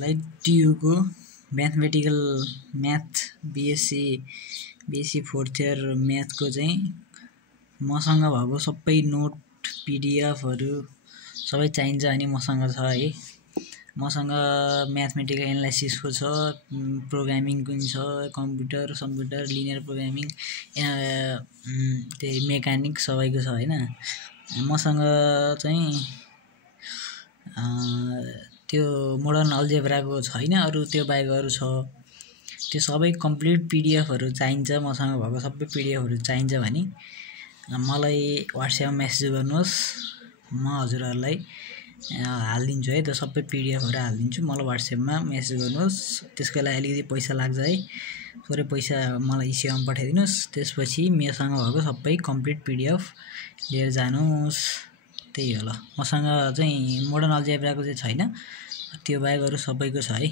Like टियुको mathematical math BSc fourth year म्याथको चाहिँ मसँग भएको सबै नोट पिडिएफहरू सबै चाहिन्छ अनि मसँग छ है। मसँग म्याथमेटिकल एनालाइसिसको छ, प्रोग्रामिङको छ, कम्प्युटर लिनियर प्रोग्रामिङ त्यही मेकानिक सबैको छ हैन। मसँग चाहिँ त्यो मोडर्न अल्जेब्राको छैन, अरु त्यो बाहेक अरु छ। त्यो सबै कम्प्लिट पिडिएफहरू चाहिन्छ, मसँग भएको सबै पिडिएफहरू चाहिन्छ भने मलाई व्हाट्सएपमा मेसेज गर्नुहोस्, म हजुरहरुलाई हालिदिन्छु है। त्यो सबै पिडिएफहरू हालिदिन्छु, मलाई व्हाट्सएपमा मेसेज गर्नुहोस्। त्यसको लागि अलिकति पैसा लाग्छ है, थोरै पैसा मलाई इसिएममा पठाइदिनुस्। त्यसपछि मेसँग भएको सबै कम्प्लिट पिडिएफ लिएर जानुहोस्। त्यही हो ल। मसँग चाहिँ मोडर्न अल्जेब्राको चाहिँ छैन, त्यो बाहेक अरु सबैको छ है।